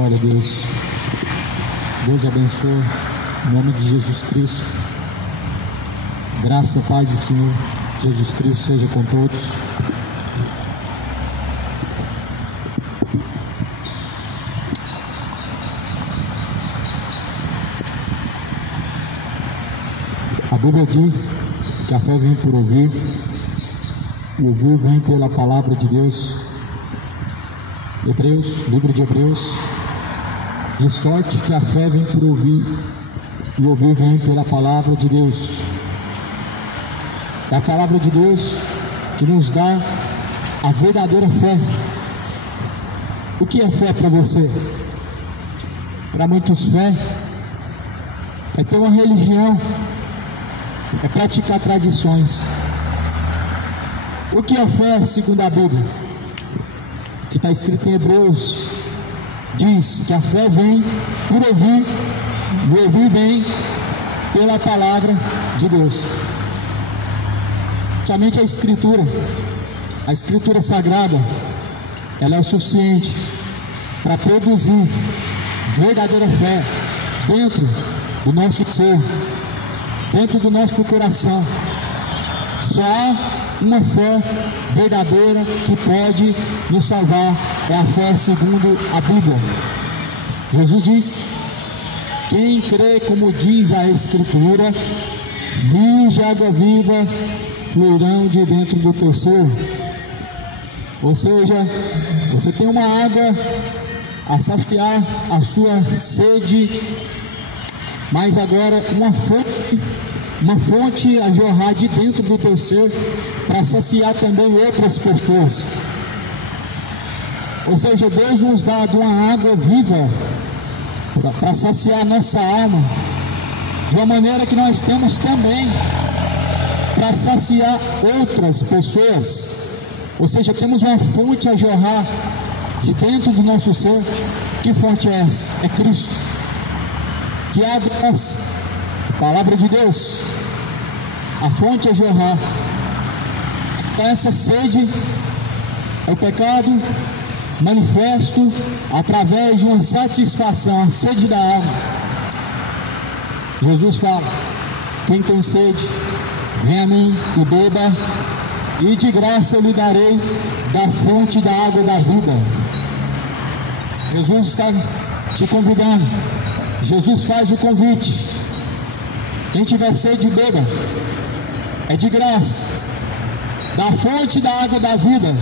Glória a Deus. Deus abençoe. Em nome de Jesus Cristo. Graça e paz do Senhor Jesus Cristo seja com todos. A Bíblia diz que a fé vem por ouvir, e ouvir vem pela palavra de Deus. Hebreus, livro de Hebreus, de sorte que a fé vem por ouvir, e ouvir vem pela palavra de Deus. É a palavra de Deus que nos dá a verdadeira fé. O que é fé para você? Para muitos, fé é ter uma religião, é praticar tradições. O que é fé segundo a Bíblia? Que está escrito em Hebreus, diz que a fé vem por ouvir, e ouvir vem pela palavra de Deus. Somente a Escritura Sagrada, ela é o suficiente para produzir verdadeira fé dentro do nosso ser, dentro do nosso coração. Só há uma fé verdadeira que pode nos salvar, é a fé segundo a Bíblia. Jesus diz: quem crê como diz a Escritura, rios de água viva fluirão de dentro do teu ser. Ou seja, você tem uma água a saciar a sua sede, mas agora uma fonte a jorrar de dentro do teu ser para saciar também outras pessoas. Ou seja, Deus nos dá uma água viva para saciar nossa alma, de uma maneira que nós temos também para saciar outras pessoas. Ou seja, temos uma fonte a jorrar de dentro do nosso ser. Que fonte é essa? É Cristo. Que água é essa? Palavra de Deus. A fonte a jorrar. Essa sede é o pecado manifesto através de uma satisfação, a sede da alma. Jesus fala: quem tem sede, vem a mim e beba, e de graça eu lhe darei da fonte da água da vida. Jesus está te convidando. Jesus faz o convite. Quem tiver sede, beba. É de graça. Da fonte da água da vida.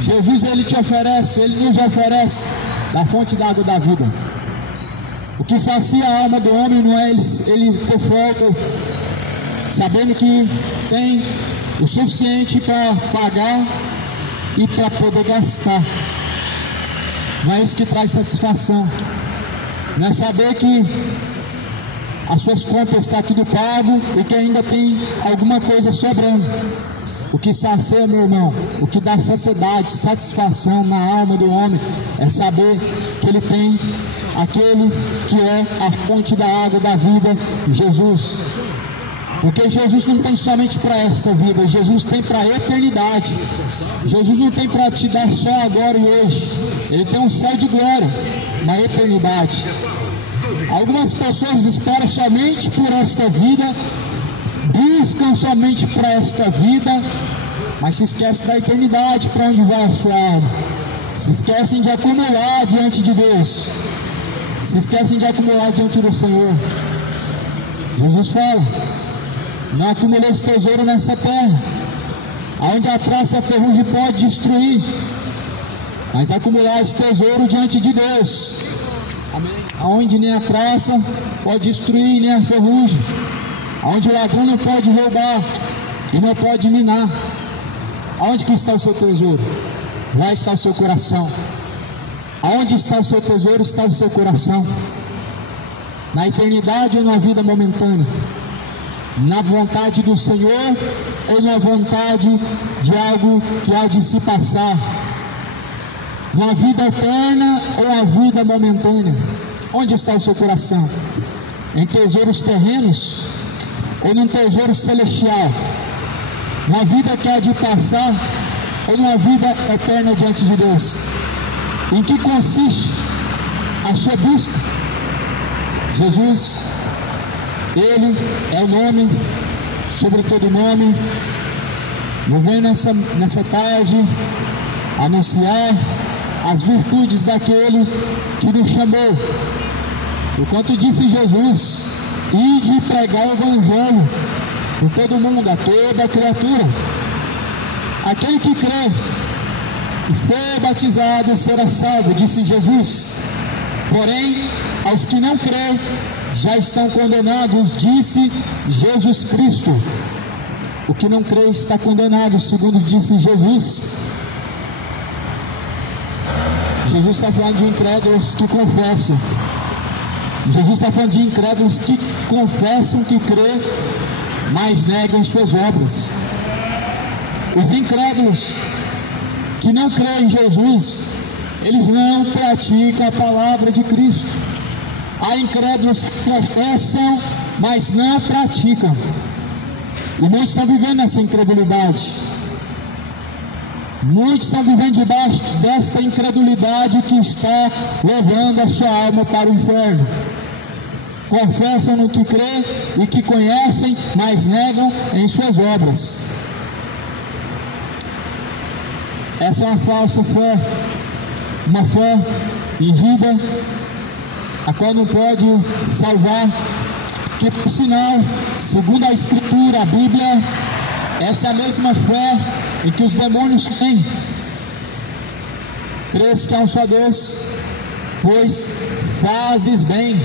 Jesus, ele te oferece, ele nos oferece da fonte da água da vida. O que sacia a alma do homem não é ele ter falta, sabendo que tem o suficiente para pagar e para poder gastar. Não é isso que traz satisfação. Não é saber que as suas contas estão tudo pago e que ainda tem alguma coisa sobrando. O que sacia, meu irmão, o que dá saciedade, satisfação na alma do homem, é saber que ele tem aquele que é a fonte da água da vida, Jesus. Porque Jesus não tem somente para esta vida, Jesus tem para a eternidade. Jesus não tem para te dar só agora e hoje. Ele tem um céu de glória na eternidade. Algumas pessoas esperam somente por esta vida, buscam somente para esta vida, mas se esquecem da eternidade, para onde vai a sua alma. Se esquecem de acumular diante de Deus, se esquecem de acumular diante do Senhor. Jesus fala: não acumuleis tesouro nessa terra, aonde a traça e a ferrugem pode destruir, mas acumular esse tesouro diante de Deus, aonde nem a traça pode destruir, nem a ferrugem, aonde o ladrão não pode roubar e não pode minar. Aonde que está o seu tesouro? Lá está o seu coração. Aonde está o seu tesouro, está o seu coração. Na eternidade ou na vida momentânea? Na vontade do Senhor ou na vontade de algo que há de se passar? Uma vida eterna ou uma vida momentânea? Onde está o seu coração? Em tesouros terrenos ou num tesouro celestial? Uma vida que há de passar ou uma vida eterna diante de Deus? Em que consiste a sua busca. Jesus, Ele é o nome, sobre todo nome. Eu venho nessa tarde anunciar as virtudes daquele que nos chamou. Porquanto disse Jesus: ide e pregar o Evangelho por todo mundo, a toda criatura. Aquele que crê e for batizado será salvo, disse Jesus. Porém, aos que não crêem já estão condenados, disse Jesus Cristo. O que não crê está condenado, segundo disse Jesus. Jesus está falando de incrédulos que confessam. Jesus está falando de incrédulos que confessam que crê, mas negam suas obras. Os incrédulos que não creem em Jesus, eles não praticam a palavra de Cristo. Há incrédulos que confessam, mas não praticam. E muitos estão vivendo nessa incredulidade. Muitos estão vivendo debaixo desta incredulidade que está levando a sua alma para o inferno. Confessam no que crê e que conhecem, mas negam em suas obras. Essa é uma falsa fé, uma fé fingida, a qual não pode salvar, que por sinal, segundo a Escritura, a Bíblia, essa é a mesma fé em que os demônios têm. Crês que há um só Deus, pois fazes bem.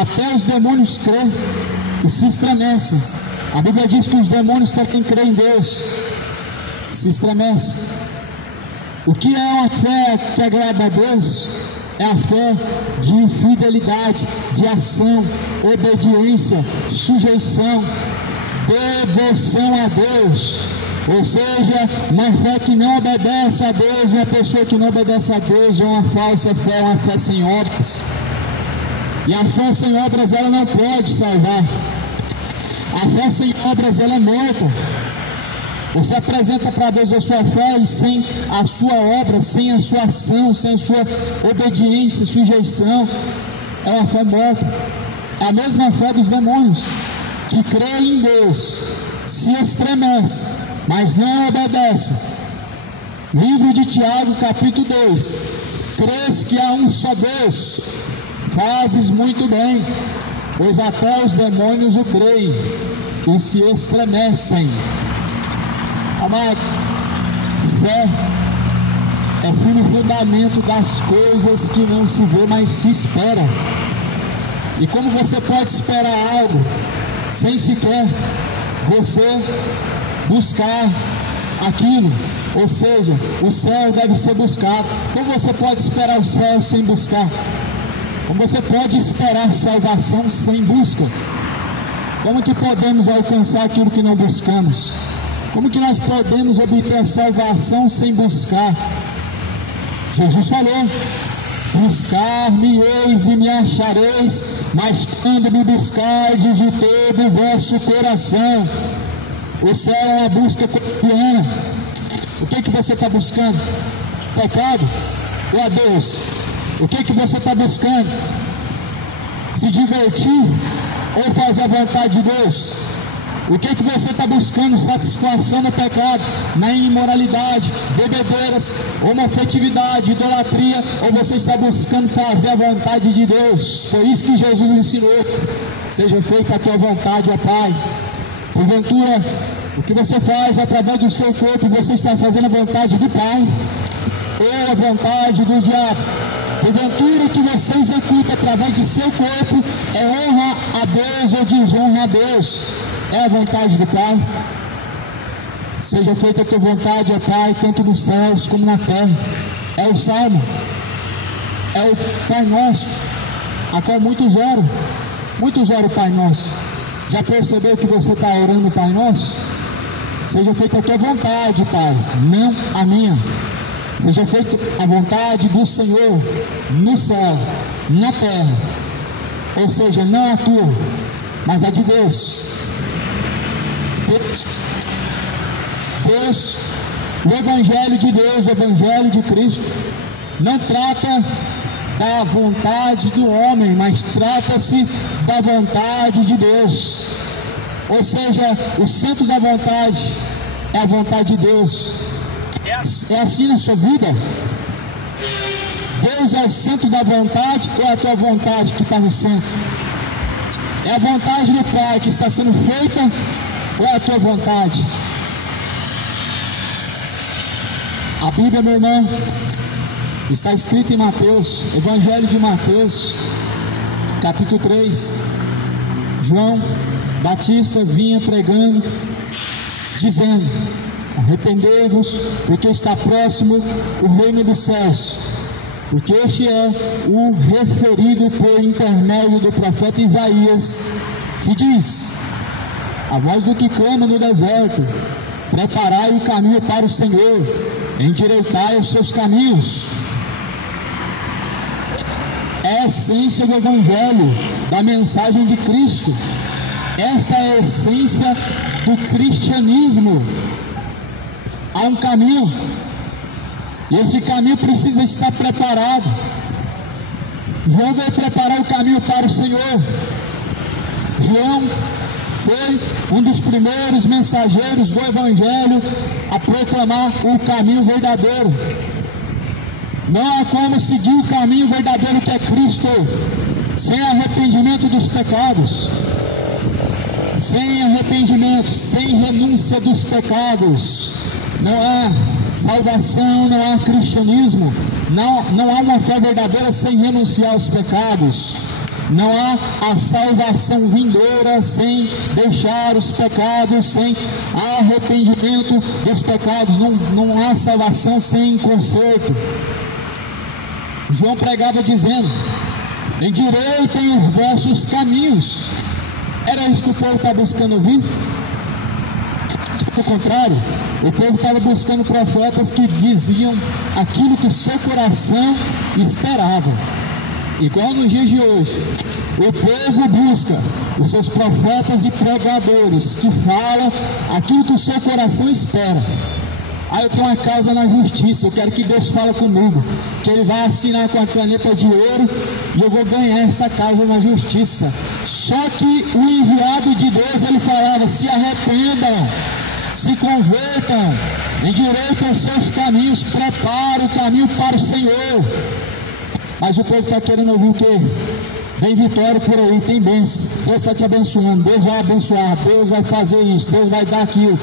Até os demônios creem e se estremecem. A Bíblia diz que os demônios também creem em Deus, se estremecem. O que é uma fé que agrada a Deus? É a fé de fidelidade, de ação, obediência, sujeição, devoção a Deus. Ou seja, uma fé que não obedece a Deus, uma pessoa que não obedece a Deus é uma falsa fé, uma fé sem obras. E a fé sem obras, ela não pode salvar. A fé sem obras, ela é morta. Você apresenta para Deus a sua fé e sem a sua obra, sem a sua ação, sem a sua obediência, sujeição, é uma fé morta. É a mesma fé dos demônios, que creem em Deus, se estremece, mas não obedece. Livro de Tiago, capítulo 2. Crês que há um só Deus, fazes muito bem, pois até os demônios o creem e se estremecem. Amado, fé é firme fundamento das coisas que não se vê, mas se espera. E como você pode esperar algo sem sequer você buscar aquilo? Ou seja, o céu deve ser buscado. Como você pode esperar o céu sem buscar? Como você pode esperar salvação sem busca? Como que podemos alcançar aquilo que não buscamos? Como que nós podemos obter a salvação sem buscar? Jesus falou: buscar-me-eis e me achareis, mas quando me buscardes de todo o vosso coração. O céu é uma busca cotidiana. O que você está buscando? Pecado ou a Deus? O que você está buscando? Se divertir ou fazer a vontade de Deus? O que você está buscando? Satisfação no pecado, na imoralidade, bebedeiras, homofetividade, idolatria, ou você está buscando fazer a vontade de Deus? Foi isso que Jesus ensinou: seja feita a tua vontade, ó Pai. Porventura, o que você faz através do seu corpo, você está fazendo a vontade do Pai ou a vontade do diabo? Porventura, o que você executa através de seu corpo é honra a Deus ou desonra a Deus? É a vontade do Pai? Seja feita a tua vontade, ó Pai, tanto nos céus como na terra. É o Salmo, é o Pai Nosso, a qual muitos oram o Pai Nosso. Já percebeu que você está orando o Pai Nosso? Seja feita a tua vontade, Pai, não a minha. Seja feita a vontade do Senhor no céu, na terra. Ou seja, não a tua, mas a de Deus. Deus, o Evangelho de Deus, o Evangelho de Cristo, não trata da vontade do homem, mas trata-se da vontade de Deus. Ou seja, o centro da vontade é a vontade de Deus. É assim na sua vida? Deus é o centro da vontade ou é a tua vontade que está no centro? É a vontade do Pai que está sendo feita ou é a tua vontade? A Bíblia, meu irmão, está escrito em Mateus, Evangelho de Mateus, capítulo 3. João Batista vinha pregando, dizendo: arrependei-vos, porque está próximo o reino dos céus. Porque este é o referido por intermédio do profeta Isaías, que diz: a voz do que clama no deserto, preparai o caminho para o Senhor, endireitai os seus caminhos. É a essência do Evangelho, da mensagem de Cristo. Esta é a essência do cristianismo. Há um caminho, e esse caminho precisa estar preparado. João veio preparar o caminho para o Senhor. João foi um dos primeiros mensageiros do Evangelho a proclamar o caminho verdadeiro. Não há como seguir o caminho verdadeiro que é Cristo sem arrependimento dos pecados, sem arrependimento, sem renúncia dos pecados. Não há salvação, não há cristianismo, não há uma fé verdadeira sem renunciar aos pecados. Não há a salvação vindoura sem deixar os pecados, sem arrependimento dos pecados. Não há salvação sem conserto. João pregava dizendo: endireitem os vossos caminhos. Era isso que o povo estava buscando ouvir? Pelo contrário, o povo estava buscando profetas que diziam aquilo que o seu coração esperava. Igual nos dias de hoje, o povo busca os seus profetas e pregadores que falam aquilo que o seu coração espera. Eu tenho uma causa na justiça, eu quero que Deus fale comigo, que Ele vai assinar com a caneta de ouro e eu vou ganhar essa causa na justiça. Só que o enviado de Deus, ele falava: se arrependam, se convertam, endireitem os seus caminhos, preparem o caminho para o Senhor. Mas o povo está querendo ouvir o quê? Tem vitória por aí, tem bênção, Deus está te abençoando, Deus vai abençoar, Deus vai fazer isso, Deus vai dar aquilo.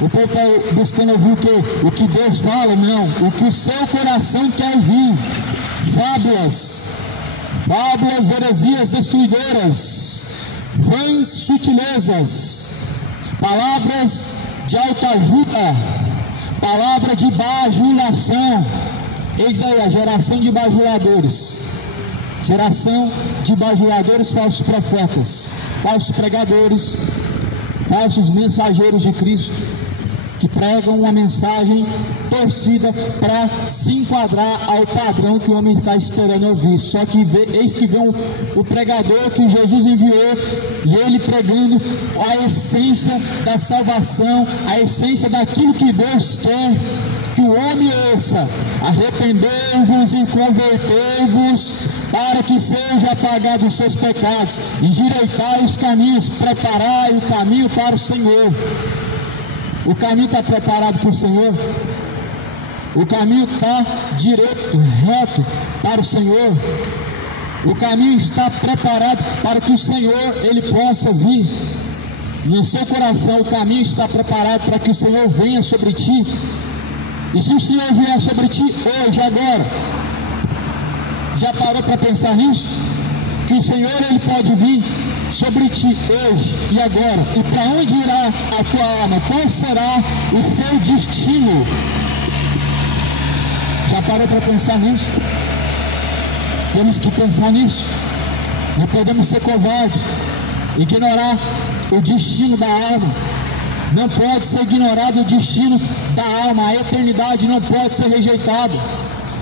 O povo está buscando ouvir o quê? O que Deus fala? Não, o que o seu coração quer ouvir. Fábulas, heresias destruidoras, vãs sutilezas, palavras de autoajuda, palavra de bajulação. Eis aí a geração de bajuladores. Geração de bajuladores, falsos profetas, falsos pregadores, falsos mensageiros de Cristo, que pregam uma mensagem torcida para se enquadrar ao padrão que o homem está esperando ouvir. Só que eis que vem o pregador que Jesus enviou, e ele pregando a essência da salvação, a essência daquilo que Deus quer que o homem ouça: arrependei-vos e convertei-vos, para que seja apagado os seus pecados, endireitai os caminhos, preparai o caminho para o Senhor. O caminho está preparado para o Senhor? O caminho está direito, reto para o Senhor? O caminho está preparado para que o Senhor, Ele possa vir no seu coração? O caminho está preparado para que o Senhor venha sobre ti? E se o Senhor vier sobre ti hoje, agora, já parou para pensar nisso? Que o Senhor, Ele pode vir sobre ti hoje e agora. E para onde irá a tua alma? Qual será o seu destino? Já parou para pensar nisso? Temos que pensar nisso. Não podemos ser covardes, ignorar o destino da alma. Não pode ser ignorado o destino da alma. A eternidade não pode ser rejeitada.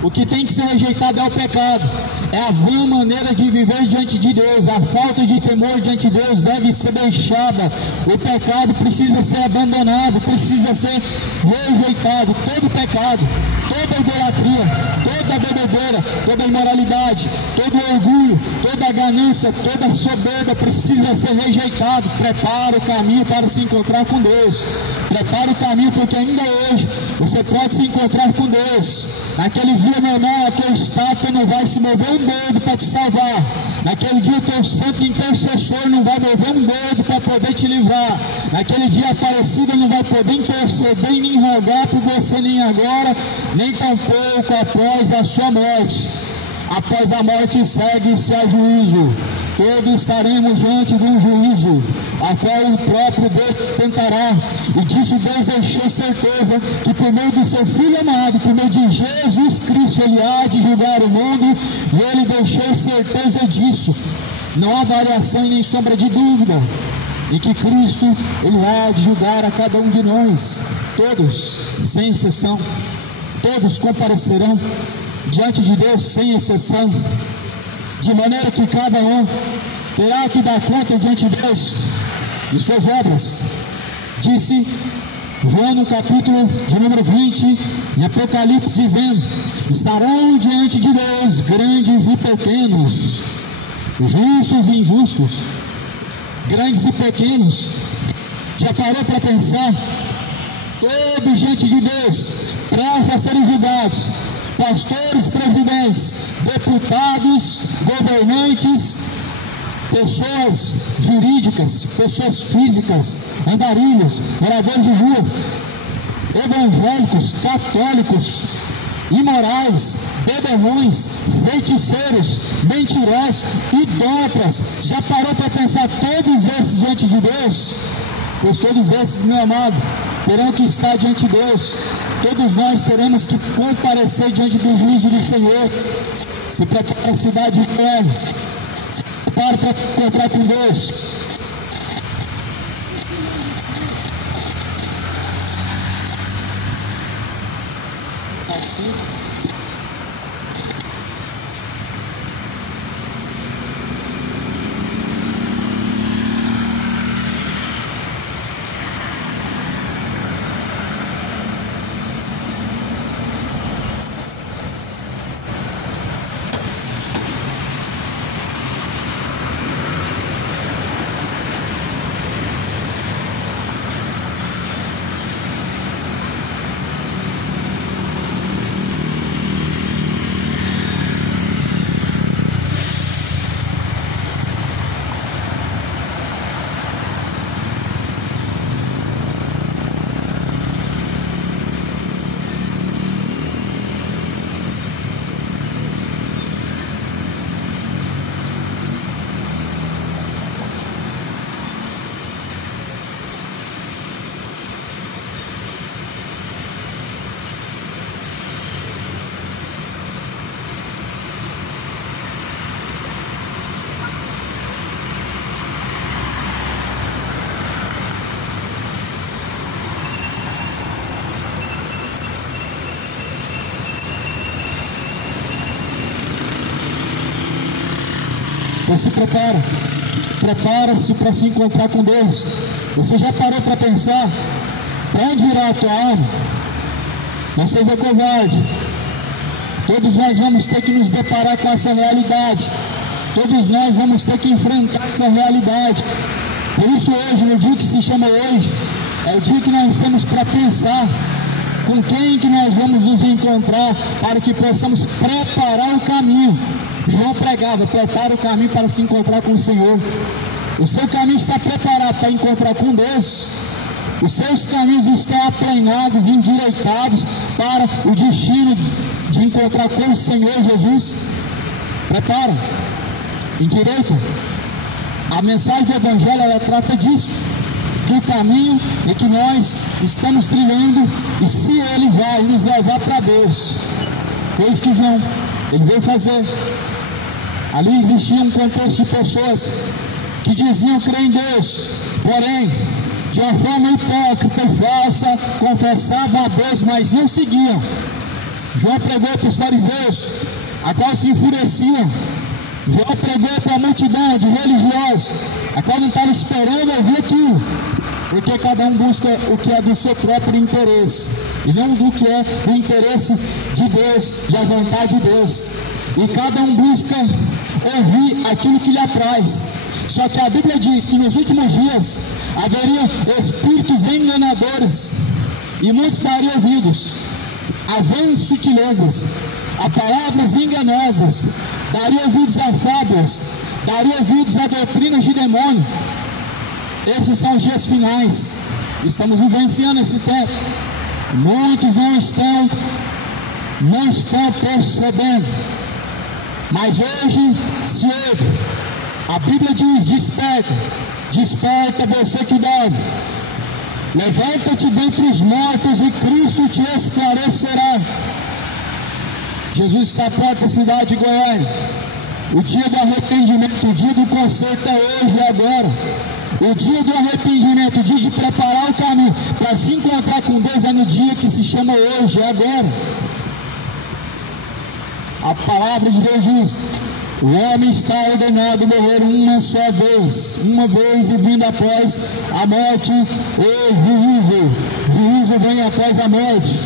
O que tem que ser rejeitado é o pecado, é a vã maneira de viver diante de Deus. A falta de temor diante de Deus deve ser deixada. O pecado precisa ser abandonado, precisa ser rejeitado. Todo pecado, toda idolatria, toda toda bebedeira, toda imoralidade, todo orgulho, toda ganância, toda soberba precisa ser rejeitado. Prepara o caminho para se encontrar com Deus. Prepara o caminho, porque ainda hoje você pode se encontrar com Deus. Naquele dia, meu irmão, a tua estátua não vai se mover um dedo para te salvar. Naquele dia o teu santo intercessor não vai mover um dedo para poder te livrar. Naquele dia a Aparecida não vai poder interceder e nem rogar por você, nem agora, nem tampouco após a sua morte. Após a morte segue-se a juízo. Todos estaremos diante de um juízo, a qual o próprio Deus tentará. E disso Deus deixou certeza que por meio do seu Filho amado, por meio de Jesus Cristo, Ele há de julgar o mundo, e Ele deixou certeza disso. Não há variação e nem sombra de dúvida, em que Cristo, Ele há de julgar a cada um de nós. Todos, sem exceção, todos comparecerão diante de Deus, sem exceção, de maneira que cada um terá que dar conta diante de Deus de suas obras. Disse João no capítulo de número 20, em Apocalipse, dizendo: estarão diante de Deus grandes e pequenos, justos e injustos, grandes e pequenos. Já parou para pensar? Todos diante de Deus, prestes a serem julgados. Pastores, presidentes, deputados, governantes, pessoas jurídicas, pessoas físicas, andarilhos, moradores de rua, evangélicos, católicos, imorais, beberrões, feiticeiros, mentirosos, idólatras. Já parou para pensar todos esses diante de Deus? Pois todos esses, meu amado, terão que estar diante de Deus. Todos nós teremos que comparecer diante do juízo do Senhor. Se prepara a cidade de inferno. Prepara para encontrar com Deus. Você prepara-se para se encontrar com Deus. Você já parou para pensar para onde irá a tua alma? Não seja covarde. Todos nós vamos ter que nos deparar com essa realidade. Todos nós vamos ter que enfrentar essa realidade. Por isso hoje, no dia que se chama hoje, é o dia que nós temos para pensar com quem que nós vamos nos encontrar, para que possamos preparar o caminho. João pregava: prepara o caminho para se encontrar com o Senhor. O seu caminho está preparado para encontrar com Deus. Os seus caminhos estão aplainados, endireitados para o destino de encontrar com o Senhor Jesus. Prepara, endireita. A mensagem do Evangelho, ela trata disso, que o caminho é que nós estamos trilhando, e se ele vai nos levar para Deus. Foi isso que João, ele veio fazer. Ali existia um contexto de pessoas que diziam crer em Deus, porém, de uma forma hipócrita e falsa, confessavam a Deus, mas não seguiam. João pregou para os fariseus, a qual se enfureciam. João pregou para a multidão de religiosos, a qual não estava esperando ouvir aquilo. porque cada um busca o que é do seu próprio interesse, e não do que é do interesse de Deus, da vontade de Deus, e cada um busca ouvir aquilo que lhe apraz. Só que a Bíblia diz que nos últimos dias haveriam espíritos enganadores, e muitos dariam ouvidos a vãs sutilezas, a palavras enganosas, dariam ouvidos a fábulas, dariam ouvidos a doutrinas de demônio. Esses são os dias finais. Estamos vivenciando esse tempo. Muitos não estão percebendo, mas hoje se ouve. A Bíblia diz: desperta, desperta você que dorme, levanta-te dentre os mortos e Cristo te esclarecerá. Jesus está perto da cidade de Goiânia. O dia do arrependimento, o dia do conserto é hoje e agora. O dia do arrependimento, o dia de preparar o caminho para se encontrar com Deus é no dia que se chama hoje, é agora. A palavra de Deus diz: o homem está ordenado a morrer uma vez e vindo após a morte o juízo. O juízo vem após a morte.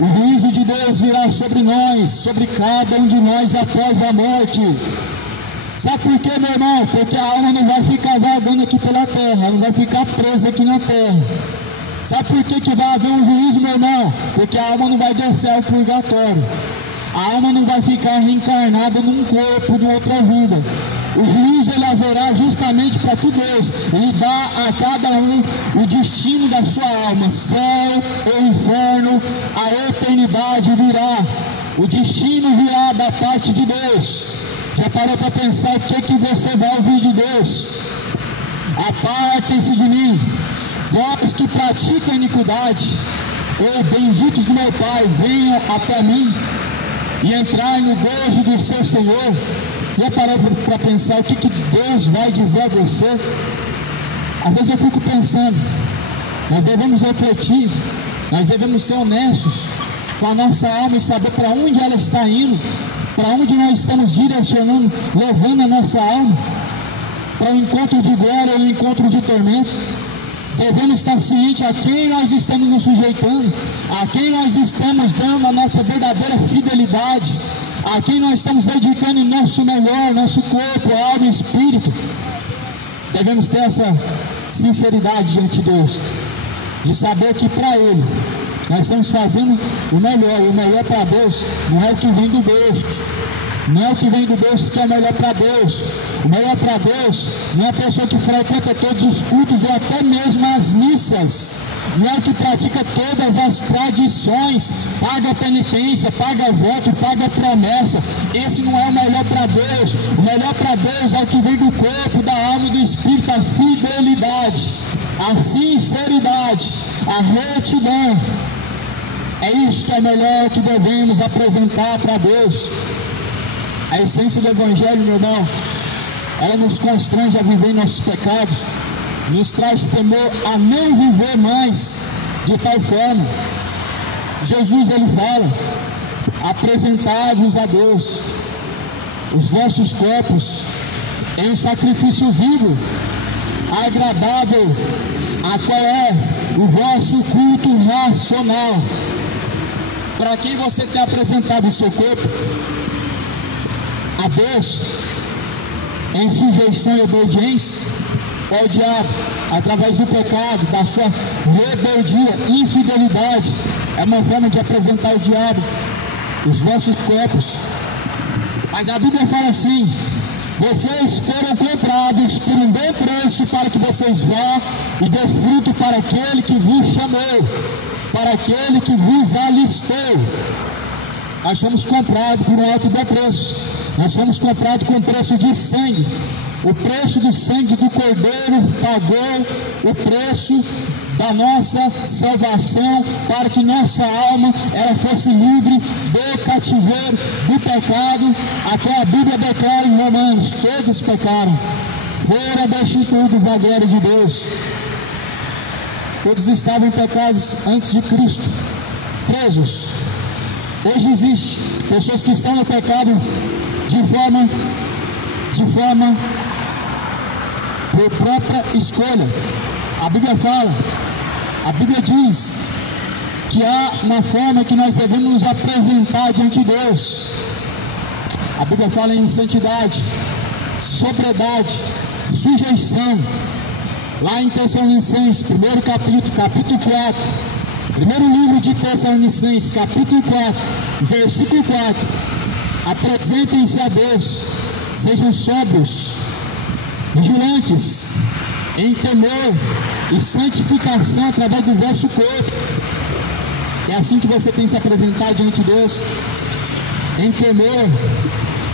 O juízo de Deus virá sobre nós, sobre cada um de nós após a morte. Sabe por quê, meu irmão? Porque a alma não vai ficar vagando aqui pela terra, ela não vai ficar presa aqui na terra. Sabe por que vai haver um juízo, meu irmão? Porque a alma não vai descer ao purgatório. A alma não vai ficar reencarnada num corpo de outra vida. O juízo ele haverá justamente para que Deus lhe dá a cada um o destino da sua alma. Céu ou inferno, a eternidade virá. O destino virá da parte de Deus. Já parou para pensar o que você vai ouvir de Deus? Apartem-se de mim, vós que praticam iniquidade, ou benditos do meu Pai, venham até mim e entrai no gozo do seu Senhor. Você já parou para pensar o que Deus vai dizer a você? Às vezes eu fico pensando, nós devemos refletir, nós devemos ser honestos com a nossa alma e saber para onde ela está indo, para onde nós estamos direcionando, levando a nossa alma, para o encontro de glória ou o encontro de tormento. Devemos estar cientes a quem nós estamos nos sujeitando, a quem nós estamos dando a nossa verdadeira fidelidade, a quem nós estamos dedicando o nosso melhor, nosso corpo, alma e espírito. Devemos ter essa sinceridade diante de Deus, de saber que para Ele nós estamos fazendo o melhor para Deus não é o que vem do berço, não é o que vem do berço que é o melhor para Deus. O melhor para Deus não é a pessoa que frequenta todos os cultos ou até mesmo as missas, não é o que pratica todas as tradições, paga penitência, paga voto, paga promessa. Esse não é o melhor para Deus. O melhor para Deus é o que vem do corpo, da alma e do espírito, a fidelidade, a sinceridade, a retidão. É isso que é melhor que devemos apresentar para Deus. A essência do Evangelho, meu irmão, ela nos constrange a viver nossos pecados, nos traz temor a não viver mais de tal forma. Jesus, ele fala: apresentai-vos a Deus os vossos corpos em um sacrifício vivo, agradável, a qual é o vosso culto racional. Para quem você tem apresentado o seu corpo? A Deus, em sujeição e obediência, ou ao diabo, através do pecado, da sua rebeldia, infidelidade? É uma forma de apresentar ao diabo os vossos corpos. Mas a Bíblia fala assim: vocês foram comprados por um bom preço, para que vocês vá e dê fruto para aquele que vos chamou, para aquele que vos alistou. Nós fomos comprados por um alto e bom preço. Nós fomos comprados com preço de sangue. O preço do sangue do Cordeiro pagou o preço da nossa salvação, para que nossa alma ela fosse livre do cativeiro, do pecado. Até a Bíblia declara em Romanos: todos pecaram, foram destituídos da glória de Deus. Todos estavam em pecados antes de Cristo, presos. Hoje existe pessoas que estão no pecado de forma por própria escolha. A Bíblia fala, a Bíblia diz que há uma forma que nós devemos nos apresentar diante de Deus. A Bíblia fala em santidade, sobriedade, sujeição. Lá em Tessalonicenses, primeiro capítulo 4, primeiro livro de Tessalonicenses, capítulo 4, versículo 4. Apresentem-se a Deus, sejam sóbrios, vigilantes, em temor e santificação através do vosso corpo. É assim que você tem que se apresentar diante de Deus, em temor,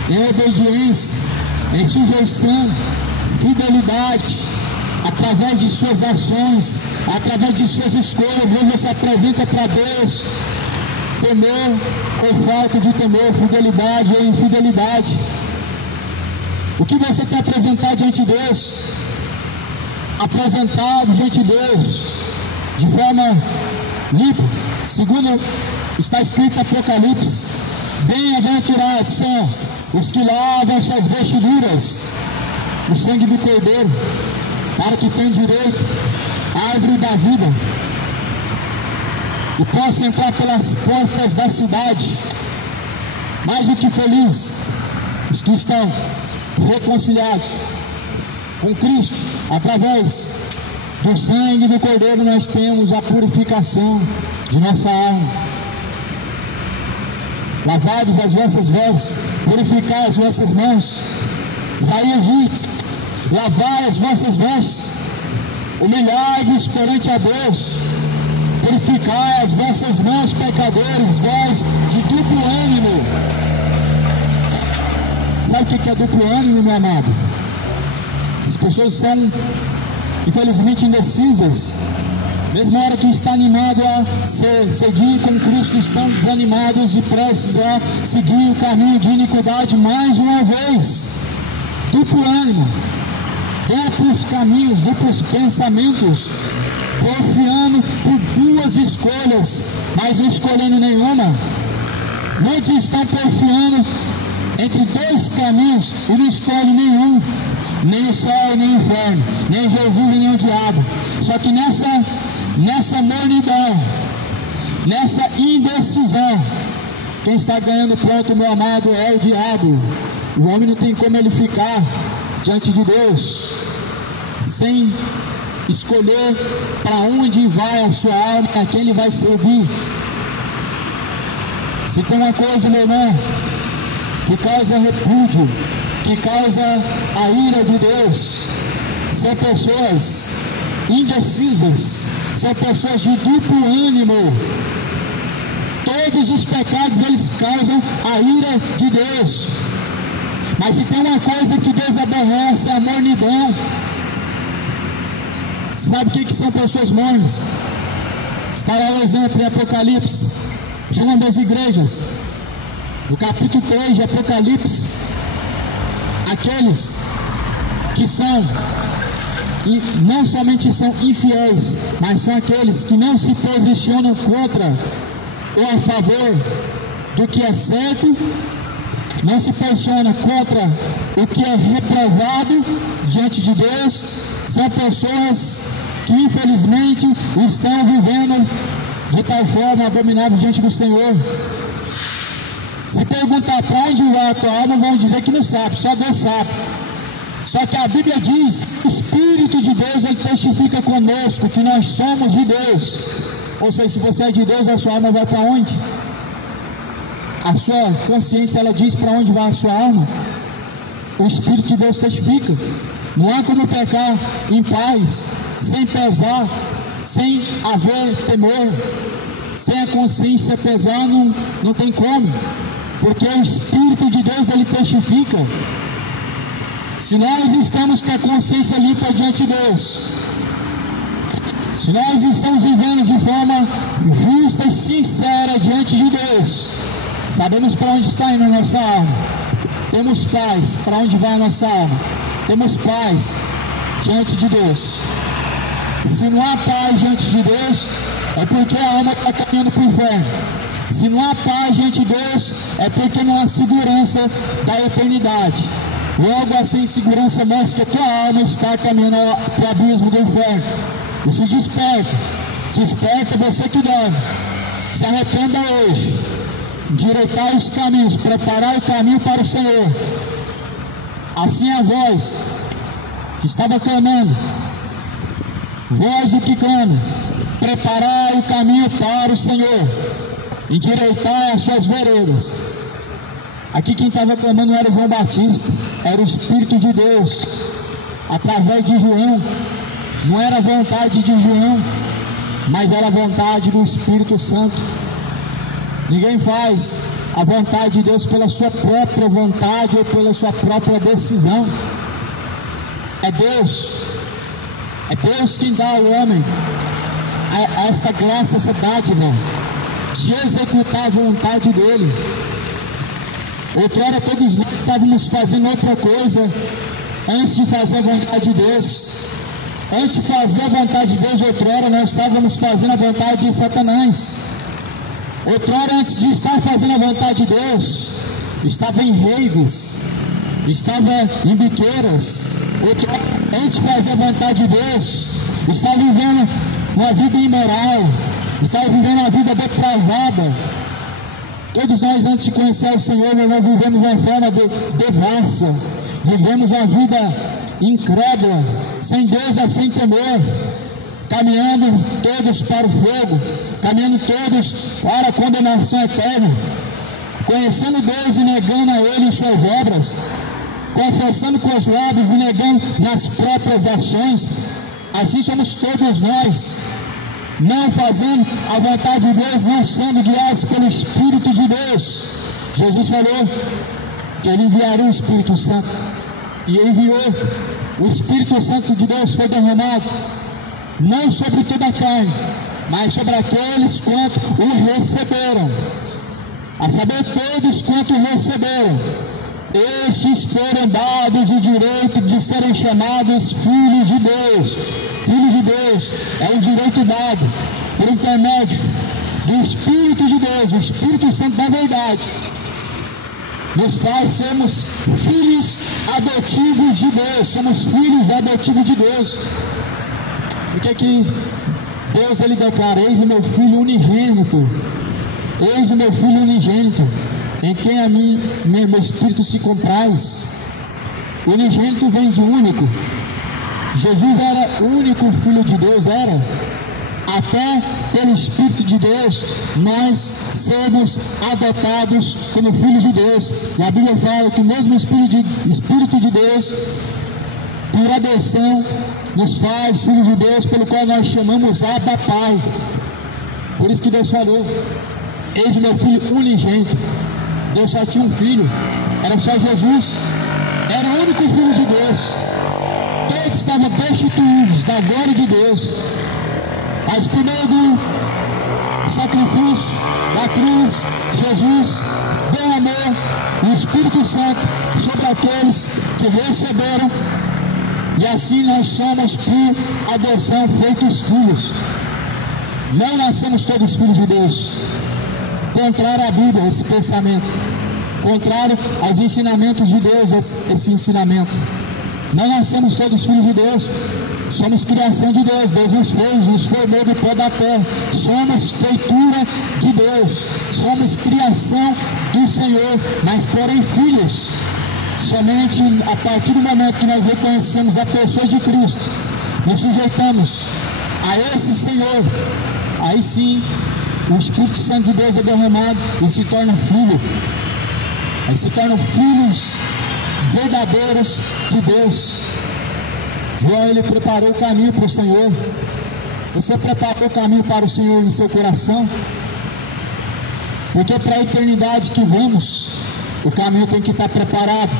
em obediência, em sujeição, fidelidade, através de suas ações, através de suas escolhas. Você se apresenta para Deus, temor ou falta de temor, fidelidade ou infidelidade. O que você quer apresentar diante de Deus? Apresentado diante de Deus de forma limpa, segundo está escrito em Apocalipse: bem-aventurados são os que lavam suas vestiduras no sangue do Cordeiro, para que tenham direito à árvore da vida e possam entrar pelas portas da cidade. Mais do que felizes os que estão reconciliados com Cristo, através do sangue do Cordeiro nós temos a purificação de nossa alma. Lavados as vossas vestes, purificai as vossas mãos. Isaías diz: lavai as vossas vestes, humilhai-vos perante a Deus, purificai as vossas mãos, pecadores, vós de duplo ânimo. Sabe o que é duplo ânimo, meu amado? As pessoas são, infelizmente, indecisas. Mesmo a hora que está animado a seguir com Cristo, estão desanimados e prestes a seguir o caminho de iniquidade mais uma vez. Duplo ânimo, duplos caminhos, duplos pensamentos, porfiando por duas escolhas, mas não escolhendo nenhuma. Muitos estão porfiando entre dois caminhos e não escolhem nenhum, nem o céu nem o inferno, nem Jesus e nem o diabo. Só que nessa mornidão, nessa indecisão, quem está ganhando pronto, meu amado, é o diabo. O homem não tem como ele ficar diante de Deus sem escolher para onde vai a sua alma, a quem ele vai servir. Se tem uma coisa, meu irmão, que causa repúdio, que causa a ira de Deus, são pessoas indecisas, são pessoas de duplo ânimo. Todos os pecados eles causam a ira de Deus. Mas se tem uma coisa que Deus aborrece, é a mornidão. Sabe o que são pessoas mornas? Está lá o exemplo em Apocalipse, de uma das igrejas, no capítulo 3 de Apocalipse. Aqueles que são, e não somente são infiéis, mas são aqueles que não se posicionam contra ou a favor do que é certo, não se posiciona contra o que é reprovado diante de Deus. São pessoas que infelizmente estão vivendo de tal forma abominável diante do Senhor. Se perguntar para onde vai a tua alma, vão dizer que não sabe, só Deus sabe. Só que a Bíblia diz: o Espírito de Deus, ele testifica conosco que nós somos de Deus. Ou seja, se você é de Deus, a sua alma vai para onde? A sua consciência, ela diz para onde vai a sua alma. O Espírito de Deus testifica. Não há como pecar em paz, sem pesar, sem haver temor, sem a consciência pesar, não tem como. Porque o Espírito de Deus, ele testifica. Se nós estamos com a consciência limpa diante de Deus, se nós estamos vivendo de forma justa e sincera diante de Deus, sabemos para onde está indo a nossa alma. Temos paz, para onde vai a nossa alma? Temos paz diante de Deus. Se não há paz diante de Deus, é porque a alma está caminhando para o inferno. Se não há paz diante de Deus, é porque não há segurança da eternidade. Logo, essa insegurança mostra que a tua alma está caminhando para o abismo do inferno. E se desperta. Desperta você que dorme. Se arrependa hoje. Endireitar os caminhos, preparar o caminho para o Senhor. Assim a voz que estava clamando, voz do que clama, preparar o caminho para o Senhor, endireitar as suas veredas. Aqui quem estava clamando não era João Batista, era o Espírito de Deus, através de João. Não era a vontade de João, mas era a vontade do Espírito Santo. Ninguém faz a vontade de Deus pela sua própria vontade ou pela sua própria decisão. É Deus quem dá ao homem esta graça, essa dádiva de executar a vontade dele. Outrora todos nós estávamos fazendo outra coisa antes de fazer a vontade de Deus. Antes de fazer a vontade de Deus, outrora nós estávamos fazendo a vontade de Satanás. Outrora, antes de estar fazendo a vontade de Deus, estava em raves, estava em biqueiras. Outrora, antes de fazer a vontade de Deus, estava vivendo uma vida imoral, estava vivendo uma vida depravada. Todos nós, antes de conhecer o Senhor, nós vivemos uma forma devassa, vivemos uma vida incrédula, sem Deus e sem temor, caminhando todos para o fogo, caminhando todos para a condenação eterna, conhecendo Deus e negando a Ele em suas obras, confessando com os lábios e negando nas próprias ações. Assim somos todos nós, não fazendo a vontade de Deus, não sendo guiados pelo Espírito de Deus. Jesus falou que Ele enviaria o Espírito Santo, e Ele enviou. O Espírito Santo de Deus foi derramado não sobre toda a carne, mas sobre aqueles quanto o receberam. A saber, todos quanto o receberam, estes foram dados o direito de serem chamados filhos de Deus. Filhos de Deus é um direito dado por intermédio do Espírito de Deus, o Espírito Santo da verdade, nos faz sermos filhos adotivos de Deus. Somos filhos adotivos de Deus. Porque que Deus ele declara: eis o meu filho unigênito, eis o meu filho unigênito, em quem a mim meu Espírito se compraz. Unigênito vem de único. Jesus era o único Filho de Deus, era. Até pelo Espírito de Deus, nós somos adotados como filhos de Deus. E a Bíblia fala que o mesmo Espírito de Deus, por adoção, nos faz filhos de Deus, pelo qual nós chamamos Abba Pai. Por isso que Deus falou: eis o meu filho unigênito. Deus só tinha um filho, era só Jesus, era o único Filho de Deus. Todos estavam destituídos da glória de Deus, mas por meio do sacrifício da cruz, Jesus derramou o Espírito Santo sobre aqueles que receberam, e assim nós somos por adoção feitos filhos. Não nascemos todos filhos de Deus. Contrário à Bíblia, esse pensamento, contrário aos ensinamentos de Deus, esse ensinamento. Não nascemos todos filhos de Deus, somos criação de Deus. Deus nos fez, nos formou do pó da terra. Somos feitura de Deus, somos criação do Senhor, mas porém filhos. Somente a partir do momento que nós reconhecemos a pessoa de Cristo, nos sujeitamos a esse Senhor, aí sim o Espírito Santo de Deus é derramado e se torna filho. Aí se tornam filhos verdadeiros de Deus. João, ele preparou o caminho para o Senhor. Você preparou o caminho para o Senhor em seu coração? Porque para a eternidade que vamos, o caminho tem que estar preparado.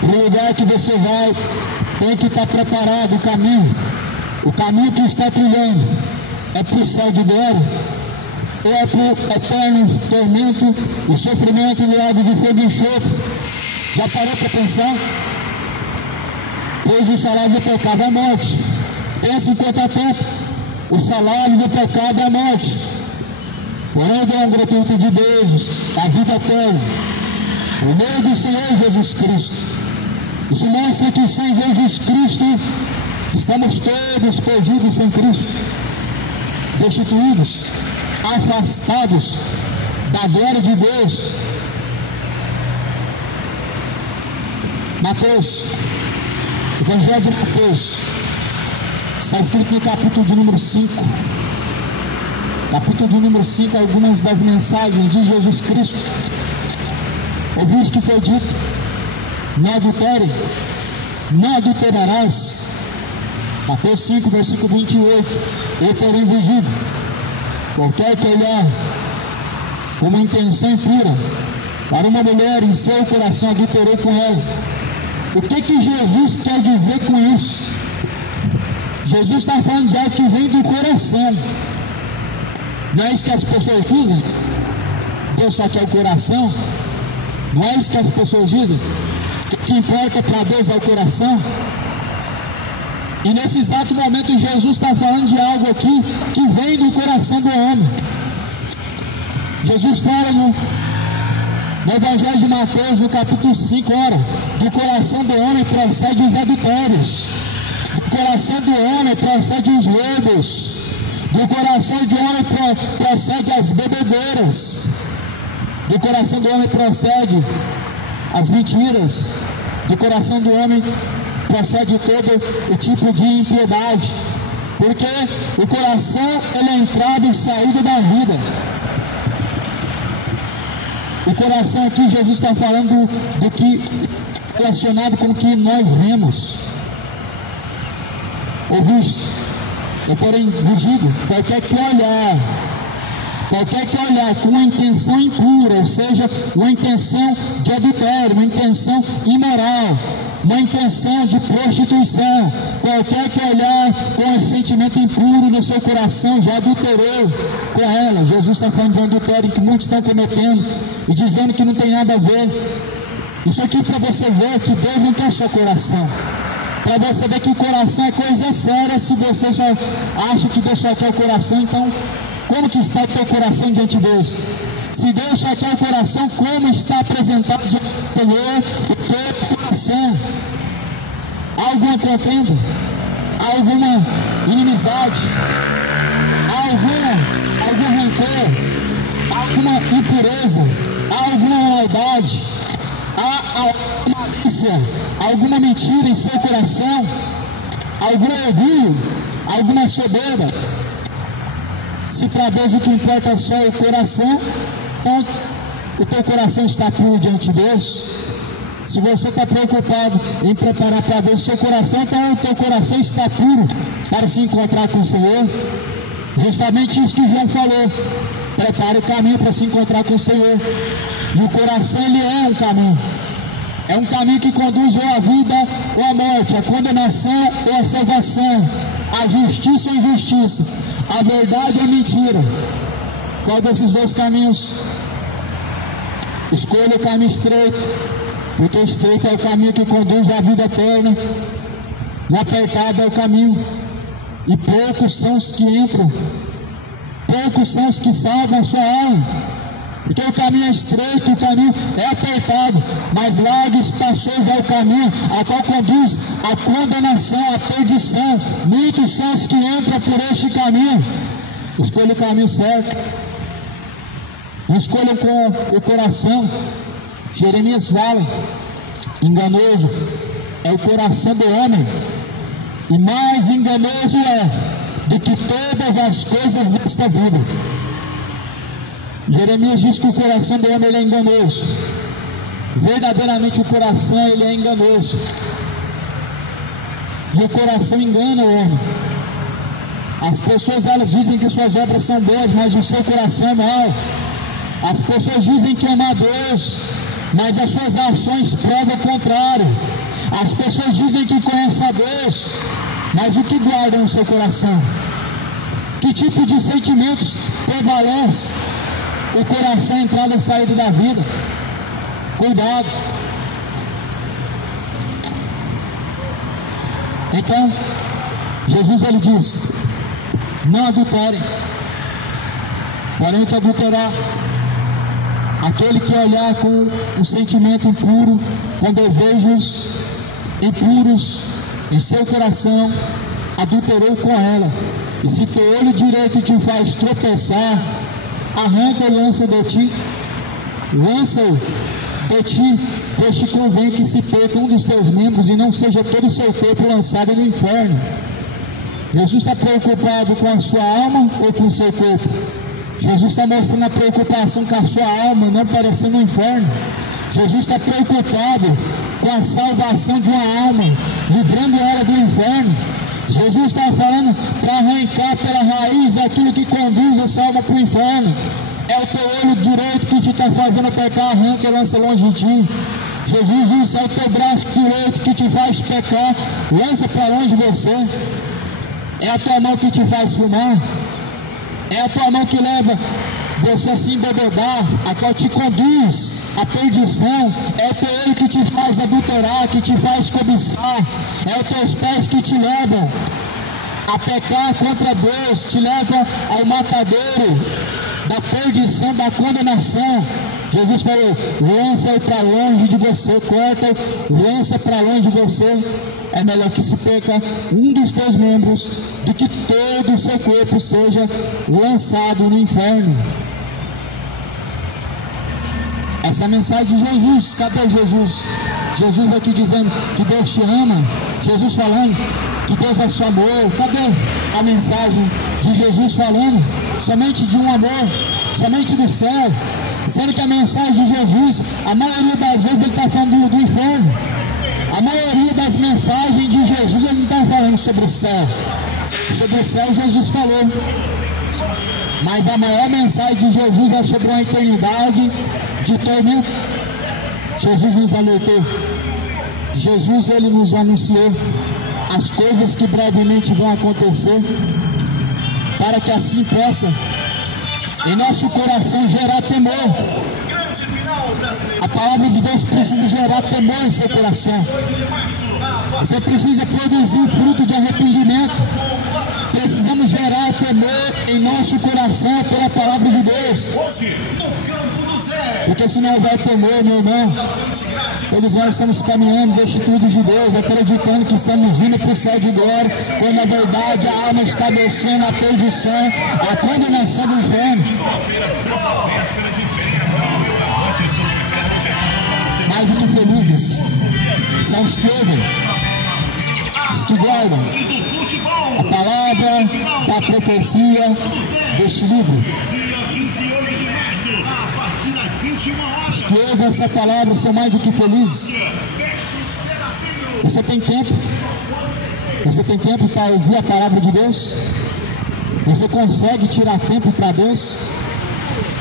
Para o lugar que você vai, tem que estar preparado o caminho. O caminho que está trilhando é para o céu de glória, ou é para o eterno tormento, o sofrimento no lago de fogo e enxofre? Já parou para pensar? Pois o salário do pecado é a morte. Pensa em quanto tempo. O salário do pecado é a morte. Porém, o dom gratuito de Deus, a vida eterna, por meio do Senhor Jesus Cristo. Isso mostra que sem Jesus Cristo Estamos todos perdidos sem Cristo, destituídos, afastados da glória de Deus. Mateus, Evangelho de Mateus, está escrito no capítulo de número 5. Capítulo de número 5, algumas das mensagens de Jesus Cristo. Ouviste que foi dito: não adultere, não adulterarás. Mateus 5, versículo 28. Eu, porém, vos digo: qualquer que olhar com uma intenção impura para uma mulher, em seu coração adulterou com ela. O que Jesus quer dizer com isso? Jesus está falando de algo que vem do coração. Não é isso que as pessoas dizem? Deus só quer o coração? Não é isso que as pessoas dizem? O que importa para Deus é o coração? E nesse exato momento Jesus está falando de algo aqui que vem do coração do homem. Jesus fala no Evangelho de Mateus, no capítulo 5, ora, do coração do homem procede os adultérios, do coração do homem procede os roubos, do coração do homem procede as bebedeiras, do coração do homem procede as mentiras, do coração do homem procede todo o tipo de impiedade, porque o coração ele é a entrada e saída da vida. O coração aqui, Jesus está falando do que relacionado com o que nós vemos. Ouviste? Eu, porém, vos digo: qualquer que olhar com uma intenção impura, ou seja, uma intenção de adultério, uma intenção imoral, uma intenção de prostituição, qualquer que olhar com esse sentimento impuro no seu coração, já adulterou com ela. Jesus está falando de um adultério que muitos estão cometendo e dizendo que não tem nada a ver. Isso aqui para você ver que Deus não quer seu coração, para você ver que o coração é coisa séria. Se você só acha que Deus só quer o coração, então como que está o teu coração diante de Deus? Se Deus só quer o coração, como está apresentado diante do Senhor o teu coração? Há alguma contenda? Há alguma inimizade? Há algum rancor? Há alguma impureza? Há alguma maldade? Há alguma malícia? Alguma mentira em seu coração? Algum orgulho? Alguma soberba? Se para Deus o que importa é só o coração, então o teu coração está puro diante de Deus. Se você está preocupado em preparar para Deus o seu coração, então o teu coração está puro para se encontrar com o Senhor. Justamente isso que João falou: prepare o caminho para se encontrar com o Senhor. E o coração, ele é um caminho. É um caminho que conduz ou à vida ou à morte, a condenação ou à salvação, a justiça ou injustiça, a verdade ou a mentira. Qual desses dois caminhos? Escolha o caminho estreito, porque estreito é o caminho que conduz à vida eterna, e apertado é o caminho, e poucos são os que entram, poucos são os que salvam a sua alma. Porque o caminho é estreito, o caminho é apertado, mas largo e espaçoso é o caminho a qual conduz a condenação, a perdição. Muitos são os que entram por este caminho. Escolha o caminho certo. Não escolham com o coração. Jeremias fala: enganoso é o coração do homem, e mais enganoso é do que todas as coisas desta vida. Jeremias diz que o coração do homem ele é enganoso. Verdadeiramente o coração ele é enganoso. E o coração engana o homem. As pessoas elas dizem que suas obras são boas, mas o seu coração é mau. As pessoas dizem que amam a Deus, mas as suas ações provam o contrário. As pessoas dizem que conhecem a Deus, mas o que guardam no seu coração? Que tipo de sentimentos prevalece? O coração é a entrada e saída da vida. Cuidado. Então, Jesus ele diz: não adulterem. Porém, o que adulterar, aquele que olhar com um sentimento impuro, com desejos impuros, em seu coração, adulterou com ela. E se teu olho direito te faz tropeçar, arranca e lança de ti, pois te convém que se perca um dos teus membros e não seja todo o seu corpo lançado no inferno. Jesus está preocupado com a sua alma ou com o seu corpo? Jesus está mostrando a preocupação com a sua alma, não parecendo no inferno. Jesus está preocupado com a salvação de uma alma, livrando ela do inferno. Jesus está falando para arrancar pela raiz aquilo que conduz essa alma para o inferno. É o teu olho direito que te está fazendo pecar, arranca e lança longe de ti. Jesus disse: é o teu braço direito que te faz pecar, lança para longe de você. É a tua mão que te faz fumar, é a tua mão que leva você a se embebedar, a qual te conduz à perdição. É o teu olho que te faz adulterar, que te faz cobiçar. É os teus pés que te levam a pecar contra Deus, te levam ao matadouro da perdição, da condenação. Jesus falou: lança para longe de você, corta, lança para longe de você. É melhor que se perca um dos teus membros do que todo o seu corpo seja lançado no inferno. Essa é a mensagem de Jesus. Cadê Jesus? Jesus aqui dizendo que Deus te ama. Jesus falando que Deus é seu amor. Cadê a mensagem de Jesus falando somente de um amor, somente do céu? Sendo que a mensagem de Jesus, a maioria das vezes ele está falando do inferno. A maioria das mensagens de Jesus ele não está falando sobre o céu. Sobre o céu Jesus falou. Mas a maior mensagem de Jesus é sobre uma eternidade de tormento. Jesus nos alertou. Jesus ele nos anunciou as coisas que brevemente vão acontecer, para que assim possa em nosso coração gerar temor. A palavra de Deus precisa gerar temor em seu coração. Você precisa produzir fruto de arrependimento. Precisamos gerar temor em nosso coração pela palavra de Deus. Porque se não houver temor, meu irmão, todos nós estamos caminhando destituídos de Deus, acreditando que estamos indo para o céu de glória, quando na verdade a alma está descendo a perdição, a condenação do inferno. Mais do que felizes são os que ouvem, os que guardam a palavra da profecia deste livro. Os que ouvem essa palavra são mais do que felizes. Você tem tempo? Você tem tempo para ouvir a palavra de Deus? Você consegue tirar tempo para Deus?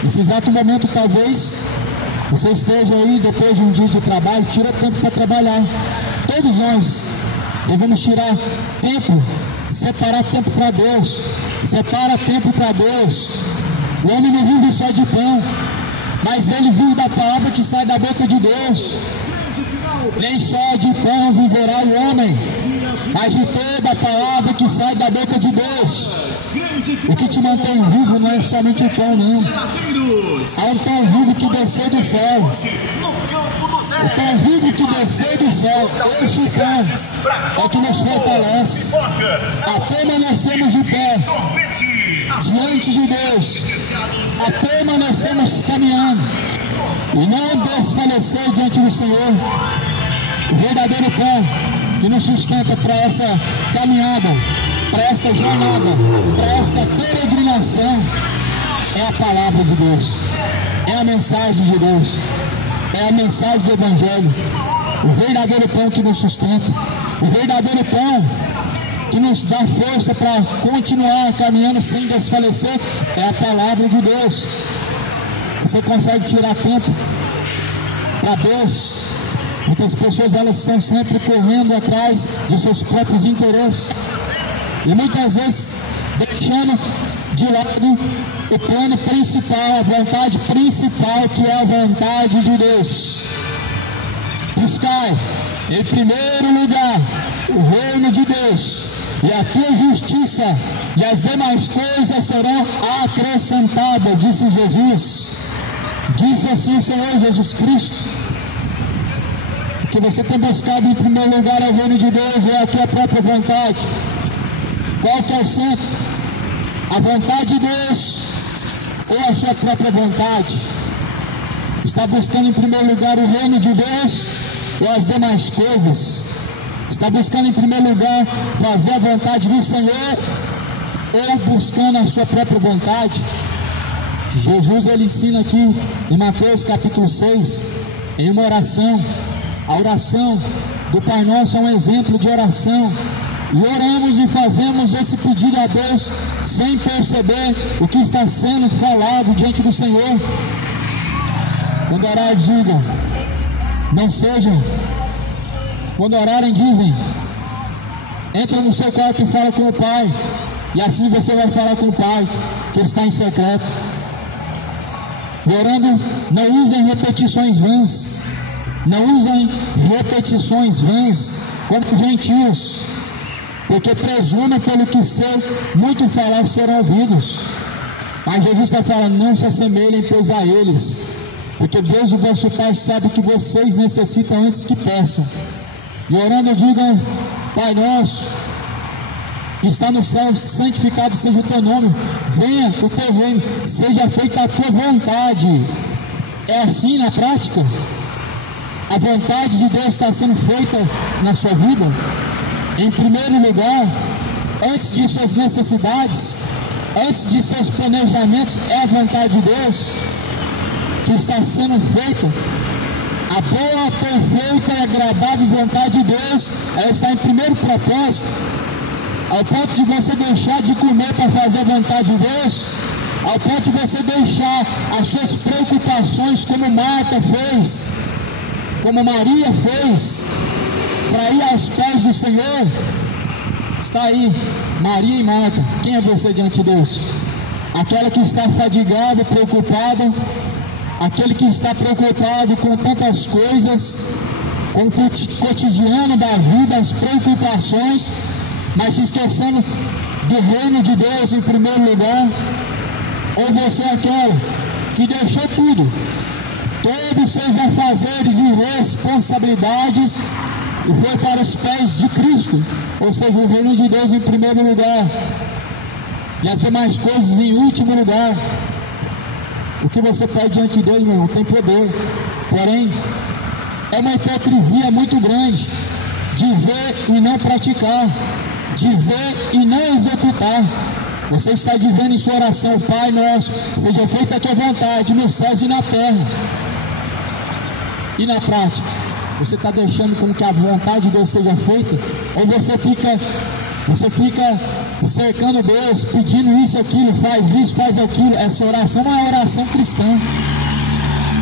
Nesse exato momento, talvez você esteja aí depois de um dia de trabalho, tira tempo para trabalhar. Todos nós devemos tirar tempo, separar tempo para Deus. Separa tempo para Deus. O homem não vive só de pão, mas ele vive da palavra que sai da boca de Deus. Nem só de pão viverá o homem, mas de toda a palavra que sai da boca de Deus. O que te mantém vivo não é somente o pão, não. Há um pão vivo que desceu do céu. O pão vivo que desceu do céu, este pão é que nos fortalece a permanecermos de pé diante de Deus, a permanecermos caminhando e não desfalecer diante do Senhor. O verdadeiro pão que nos sustenta para essa caminhada, para esta jornada, para esta peregrinação, é a palavra de Deus, é a mensagem de Deus, é a mensagem do Evangelho. O verdadeiro pão que nos sustenta, o verdadeiro pão que nos dá força para continuar caminhando sem desfalecer, é a palavra de Deus. Você consegue tirar tempo para Deus? Muitas pessoas elas estão sempre correndo atrás de seus próprios interesses e muitas vezes deixando de lado o plano principal, a vontade principal, que é a vontade de Deus. Buscar em primeiro lugar o reino de Deus e a tua justiça, e as demais coisas serão acrescentadas, disse Jesus. Disse assim o Senhor Jesus Cristo. Porque Se você tem buscado em primeiro lugar o reino de Deus ou a tua própria vontade, qual que é o centro? A vontade de Deus ou a sua própria vontade? Está buscando em primeiro lugar o reino de Deus ou as demais coisas? Está buscando em primeiro lugar fazer a vontade do Senhor ou buscando a sua própria vontade? Jesus ele ensina aqui em Mateus capítulo 6, em uma oração. A oração do Pai Nosso é um exemplo de oração. E oramos e fazemos esse pedido a Deus sem perceber o que está sendo falado diante do Senhor. Quando orar, digam, não sejam. Quando orarem, dizem, entra no seu quarto e fala com o Pai. E assim você vai falar com o Pai, que está em secreto. E orando, não usem repetições vãs. Não usem repetições vãs como gentios, porque presumem pelo que ser muito falar serão ouvidos. Mas Jesus está falando, não se assemelhem pois a eles, porque Deus o vosso Pai sabe que vocês necessitam antes que peçam. E orando digam, Pai nosso, que está no céu, santificado seja o teu nome, venha o teu reino, seja feita a tua vontade. É assim na prática? A vontade de Deus está sendo feita na sua vida? Em primeiro lugar, antes de suas necessidades, antes de seus planejamentos, é a vontade de Deus que está sendo feita. A boa, perfeita e agradável vontade de Deus, ela está em primeiro propósito, ao ponto de você deixar de comer para fazer a vontade de Deus, ao ponto de você deixar as suas preocupações como Marta fez, como Maria fez, para ir aos pés do Senhor. Está aí, Maria e Marta. Quem é você diante de Deus? Aquela que está fadigada, preocupada, aquele que está preocupado com tantas coisas, com o cotidiano da vida, as preocupações, mas se esquecendo do reino de Deus em primeiro lugar? Ou você é aquela que deixou tudo, todos os seus afazeres e responsabilidades, e foi para os pés de Cristo, ou seja, o reino de Deus em primeiro lugar, e as demais coisas em último lugar? O que você pede diante de Deus, meu irmão, tem poder. Porém, é uma hipocrisia muito grande dizer e não praticar, dizer e não executar. Você está dizendo em sua oração, Pai nosso, seja feita a tua vontade nos céus e na terra. E na prática, você está deixando com que a vontade de Deus seja feita? Ou você fica cercando Deus, pedindo isso, aquilo, faz isso, faz aquilo? Essa oração não é oração cristã.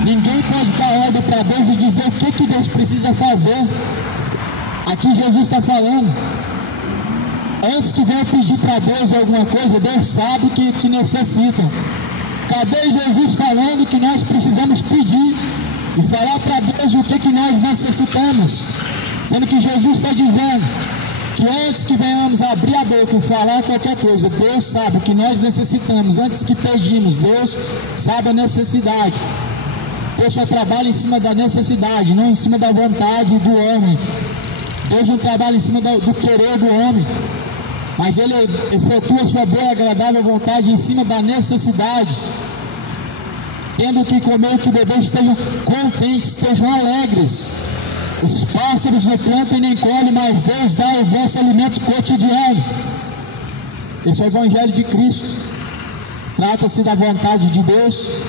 Ninguém pode dar ordem para Deus e dizer o que Deus precisa fazer. Aqui Jesus está falando, antes que venha pedir para Deus alguma coisa, Deus sabe o que necessita. Cadê Jesus falando que nós precisamos pedir e falar para Deus o que nós necessitamos? Sendo que Jesus está dizendo que antes que venhamos abrir a boca e falar qualquer coisa, Deus sabe o que nós necessitamos. Antes que pedimos, Deus sabe a necessidade. Deus só trabalha em cima da necessidade, não em cima da vontade do homem. Deus não trabalha em cima do querer do homem, mas Ele efetua a sua boa e agradável vontade em cima da necessidade. Tendo que comer e que beber, estejam contentes, estejam alegres. Os pássaros não plantam e nem colhem, mas Deus dá o vosso alimento cotidiano. Esse é o Evangelho de Cristo. Trata-se da vontade de Deus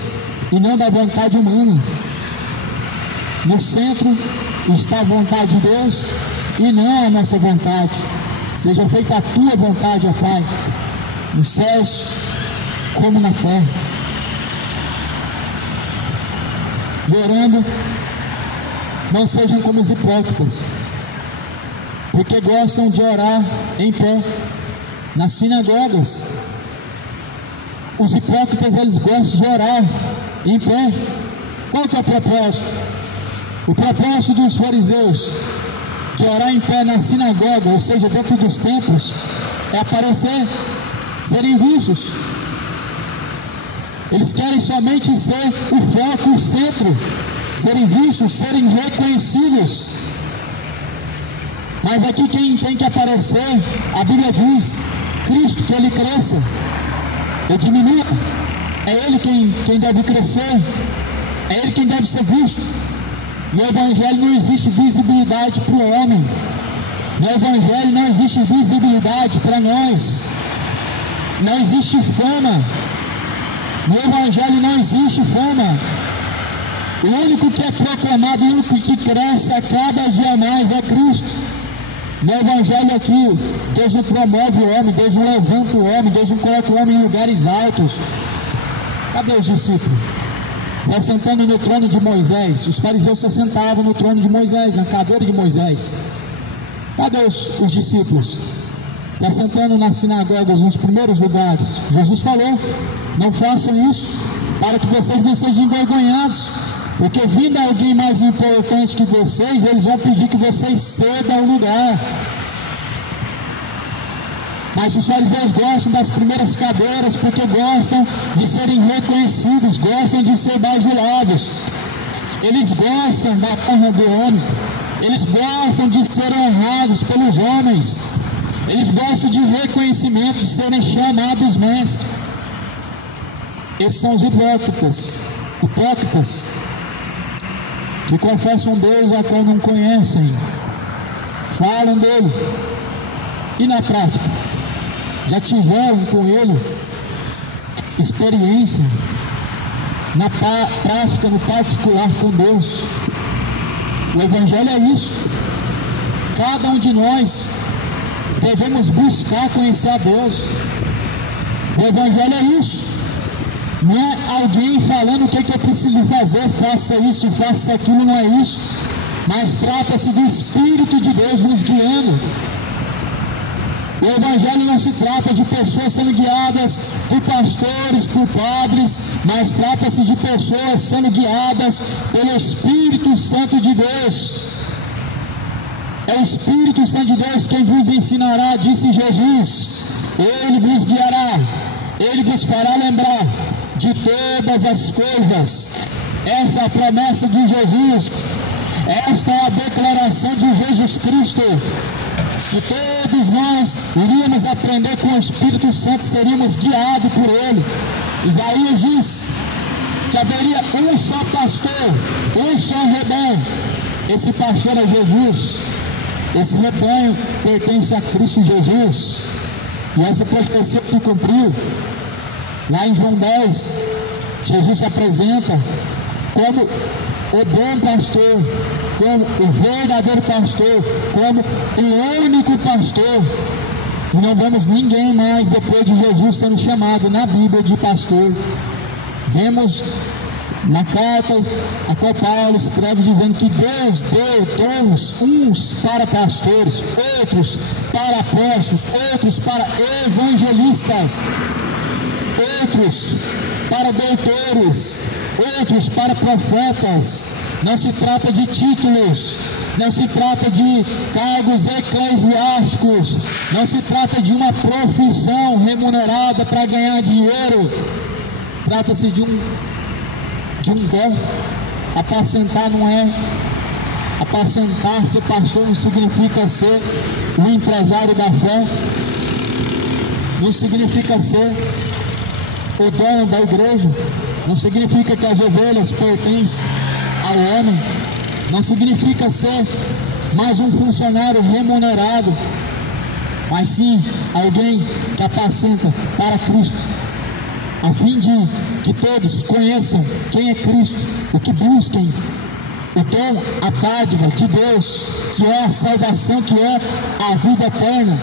e não da vontade humana. No centro está a vontade de Deus e não a nossa vontade. Seja feita a tua vontade, ó Pai, nos céus como na terra. E orando, não sejam como os hipócritas, porque gostam de orar em pé nas sinagogas. Os hipócritas, eles gostam de orar em pé. Qual que é o propósito? O propósito dos fariseus de orar em pé na sinagoga, ou seja, dentro dos templos, é aparecer, serem vistos. Eles querem somente ser o foco, o centro, serem vistos, serem reconhecidos. Mas aqui quem tem que aparecer, a Bíblia diz, Cristo, que Ele cresça, eu diminua. É Ele quem deve crescer, é Ele quem deve ser visto. No Evangelho não existe visibilidade para o homem, no Evangelho não existe visibilidade para nós, não existe fama, no Evangelho não existe fama. O único que é proclamado, o único que cresce a cada dia mais é Cristo. No Evangelho aqui, Deus não promove o homem, Deus não levanta o homem, Deus não coloca o homem em lugares altos. Cadê os discípulos? Se assentando no trono de Moisés. Os fariseus se assentavam no trono de Moisés, na cadeira de Moisés. Cadê os discípulos? Se assentando nas sinagogas, nos primeiros lugares. Jesus falou, não façam isso, para que vocês não sejam envergonhados. Porque vindo alguém mais importante que vocês, eles vão pedir que vocês cedam o lugar. Mas os fariseus gostam das primeiras cadeiras porque gostam de serem reconhecidos, gostam de ser bajulados. Eles gostam da honra do homem, eles gostam de ser honrados pelos homens, eles gostam de reconhecimento, de serem chamados mestres. Esses são os hipócritas, que confessam Deus a qual não conhecem, falam dele, e na prática, já tiveram com ele experiência, na prática, no particular com Deus. O Evangelho é isso. Cada um de nós devemos buscar conhecer a Deus. O Evangelho é isso. Não é alguém falando o que eu preciso fazer, faça isso, faça aquilo, não é isso. Mas trata-se do Espírito de Deus nos guiando. O Evangelho não se trata de pessoas sendo guiadas por pastores, por padres, mas trata-se de pessoas sendo guiadas pelo Espírito Santo de Deus. É o Espírito Santo de Deus quem vos ensinará, disse Jesus. Ele vos guiará, Ele vos fará lembrar de todas as coisas. Essa é a promessa de Jesus, esta é a declaração de Jesus Cristo, que todos nós iríamos aprender com o Espírito Santo, seríamos guiados por Ele. Isaías diz que haveria um só pastor, um só rebanho. Esse pastor é Jesus, esse rebanho pertence a Cristo Jesus, e essa profecia se cumpriu. Lá em João 10, Jesus se apresenta como o bom pastor, como o verdadeiro pastor, como o único pastor. E não vemos ninguém mais depois de Jesus sendo chamado na Bíblia de pastor. Vemos na carta a qual Paulo escreve dizendo que Deus deu todos, uns para pastores, outros para apóstolos, outros para evangelistas, outros para doutores, outros para profetas. Não se trata de títulos, não se trata de cargos eclesiásticos, não se trata de uma profissão remunerada para ganhar dinheiro. Trata-se de um dom. Apacentar não é. Apacentar, ser pastor não significa ser um empresário da fé, não significa ser o dono da igreja, não significa que as ovelhas pertencem ao homem, não significa ser mais um funcionário remunerado, mas sim alguém que apacenta para Cristo, a fim de que todos conheçam quem é Cristo, o que busquem o dom, a dádiva de Deus, que é a salvação, que é a vida eterna.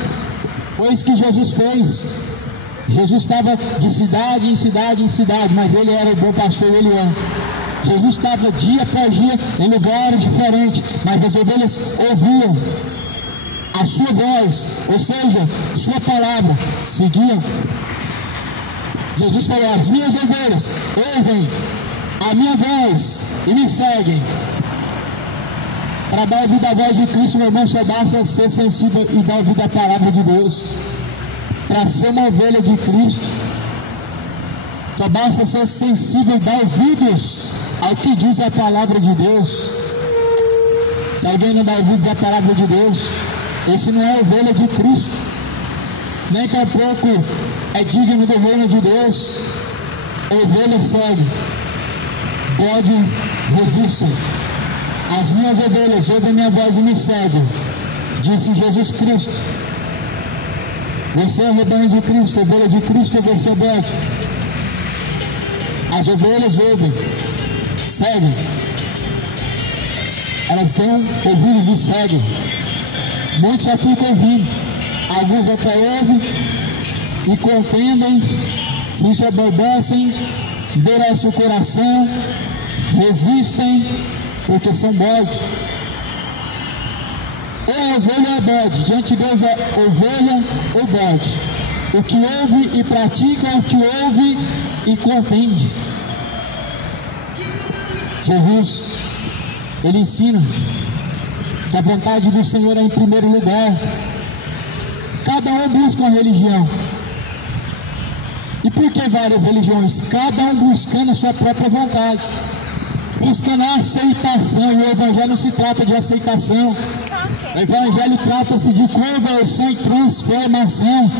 Foi isso que Jesus fez. Jesus estava de cidade em cidade em cidade, mas Ele era o bom pastor, Ele é. Jesus estava dia após dia em lugares diferentes, mas as ovelhas ouviam a sua voz, ou seja, sua palavra, seguiam. Jesus falou: as minhas ovelhas ouvem a minha voz e me seguem. Para dar ouvido à voz de Cristo, meu irmão, só basta ser sensível e dar ouvido à palavra de Deus. Para ser uma ovelha de Cristo, só basta ser sensível e dar ouvidos ao que diz a palavra de Deus. Se alguém não dá ouvidos à palavra de Deus, esse não é ovelha de Cristo, nem tampouco é digno do reino de Deus. Ovelha segue, bode resiste. As minhas ovelhas ouvem minha voz e me seguem, disse Jesus Cristo. Você é rebanho de Cristo, ovelha de Cristo, ou você é bode? As ovelhas ouvem, seguem. Elas têm ouvidos e seguem. Muitos só ficam ouvindo, alguns até ouvem e contendem, se ensoberbecem, endurecem o coração, resistem, porque são bode. Ou é ovelha ou é bode. Diante de Deus é ovelha ou bode. O que ouve e pratica é o que ouve e compreende. Jesus, ele ensina que a vontade do Senhor é em primeiro lugar. Cada um busca uma religião. E por que várias religiões? Cada um buscando a sua própria vontade, buscando a aceitação. E o Evangelho não se trata de aceitação. O Evangelho trata-se de conversão e transformação.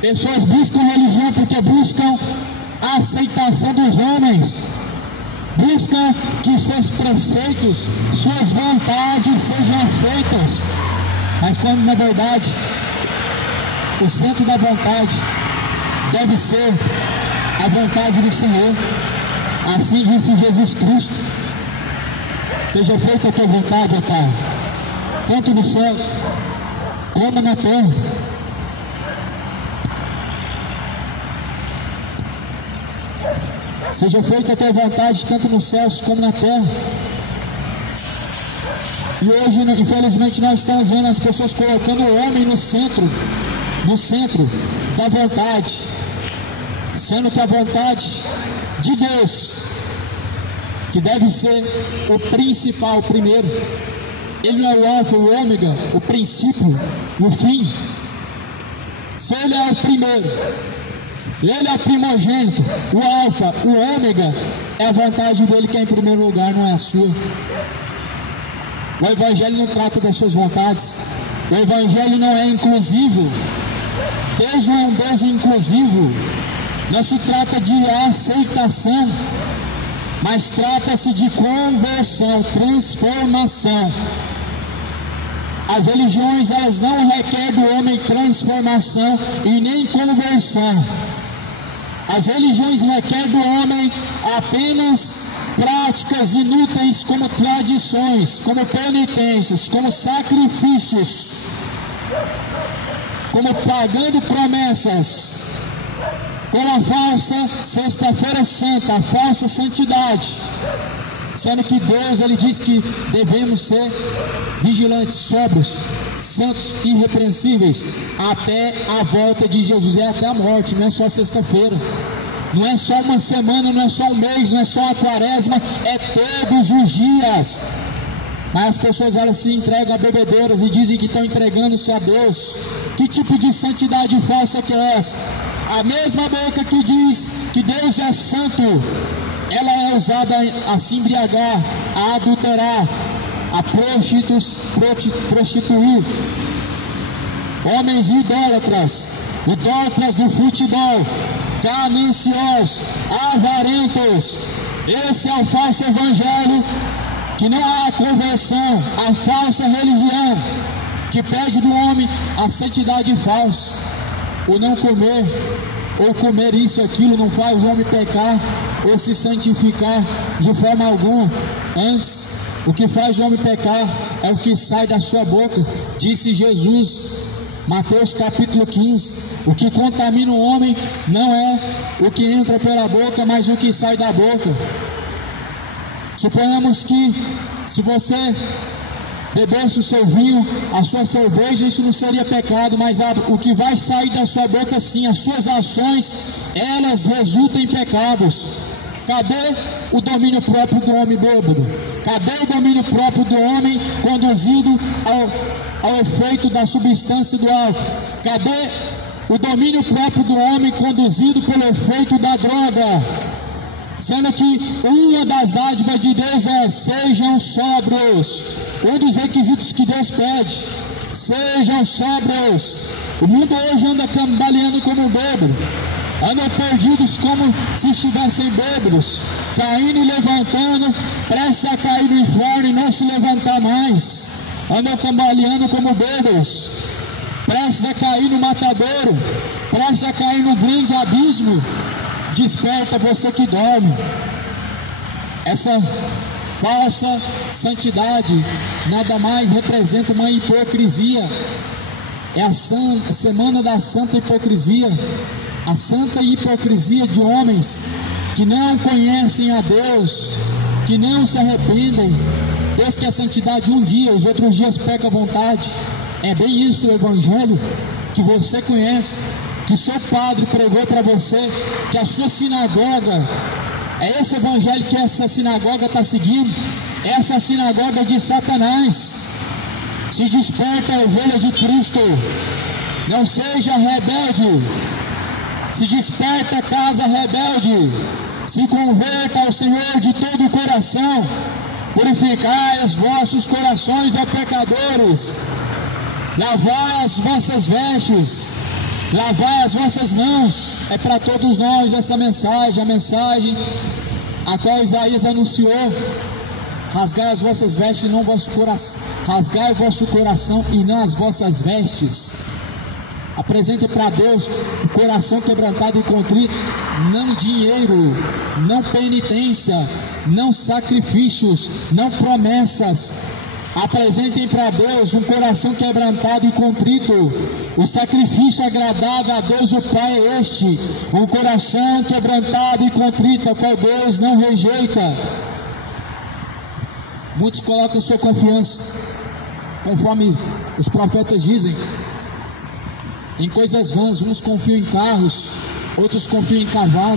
Pessoas buscam religião porque buscam a aceitação dos homens, buscam que seus preceitos, suas vontades sejam aceitas. Mas quando na verdade o centro da vontade deve ser a vontade do Senhor. Assim disse Jesus Cristo: seja feita a tua vontade, ó Pai, tanto no céu como na terra. Seja feita a tua vontade tanto nos céus como na terra. E hoje, infelizmente, nós estamos vendo as pessoas colocando o homem no centro da vontade, sendo que a vontade de Deus, que deve ser o principal, o primeiro, ele não é o alfa, o ômega, o princípio, o fim. Se ele é o primeiro, se ele é o primogênito, o alfa, o ômega, é a vontade dele que é em primeiro lugar, não é a sua. O Evangelho não trata das suas vontades. O Evangelho não é inclusivo. Deus não é um Deus inclusivo. Não se trata de aceitação, mas trata-se de conversão, transformação. As religiões, elas não requerem do homem transformação e nem conversão. As religiões requerem do homem apenas práticas inúteis, como tradições, como penitências, como sacrifícios, como pagando promessas, como a falsa sexta-feira santa, a falsa santidade, sendo que Deus, ele diz que devemos ser vigilantes, sóbrios, santos, irrepreensíveis, até a volta de Jesus. É até a morte, não é só sexta-feira, não é só uma semana, não é só um mês, não é só a quaresma, é todos os dias. Mas as pessoas, elas se entregam a bebedeiras e dizem que estão entregando-se a Deus. Que tipo de santidade falsa que é essa? A mesma boca que diz que Deus é santo, ela é usada a se embriagar, a adulterar, a prostituir. Homens idólatras do futebol, gananciosos, avarentos. Esse é o falso evangelho, que não há conversão, a falsa religião, que pede do homem a santidade falsa. O não comer, ou comer isso e aquilo, não faz o homem pecar ou se santificar de forma alguma. Antes, o que faz o homem pecar é o que sai da sua boca, disse Jesus, Mateus capítulo 15. O que contamina o homem não é o que entra pela boca, mas o que sai da boca. Suponhamos que se você bebesse o seu vinho, a sua cerveja, isso não seria pecado, mas o que vai sair da sua boca, sim, as suas ações, elas resultam em pecados. Cadê o domínio próprio do homem bêbado? Cadê o domínio próprio do homem conduzido ao efeito da substância do álcool? Cadê o domínio próprio do homem conduzido pelo efeito da droga? Sendo que uma das dádivas de Deus é: sejam sóbrios. Um dos requisitos que Deus pede sejam sóbrios. O mundo hoje anda cambaleando como bêbado, andam perdidos como se estivessem bêbados, caindo e levantando, prestes a cair no inferno e não se levantar mais. Andam cambaleando como bêbados, prestes a cair no matadouro, prestes a cair no grande abismo. Desperta você que dorme. Essa falsa santidade nada mais representa uma hipocrisia. É a semana da santa hipocrisia, a santa hipocrisia de homens que não conhecem a Deus, que não se arrependem. Deus quer santidade um dia, os outros dias peca à vontade. É bem isso o evangelho que você conhece, que seu padre pregou para você, que a sua sinagoga, é esse evangelho que essa sinagoga está seguindo. Essa sinagoga de Satanás. Se desperta, ovelha de Cristo, não seja rebelde. Se desperta, casa rebelde, se converta ao Senhor de todo o coração. Purificai os vossos corações, ó pecadores. Lavai as vossas vestes, lavai as vossas mãos. É para todos nós essa mensagem, a mensagem a qual Isaías anunciou. Rasgai as vossas vestes e não o vosso coração, rasgai o vosso coração e não as vossas vestes. Apresente para Deus o coração quebrantado e contrito, não dinheiro, não penitência, não sacrifícios, não promessas. Apresentem para Deus um coração quebrantado e contrito. O sacrifício agradável a Deus o Pai é este, um coração quebrantado e contrito, a qual Deus não rejeita. Muitos colocam sua confiança, conforme os profetas dizem, em coisas vãs. Uns confiam em carros, outros confiam em cavalos.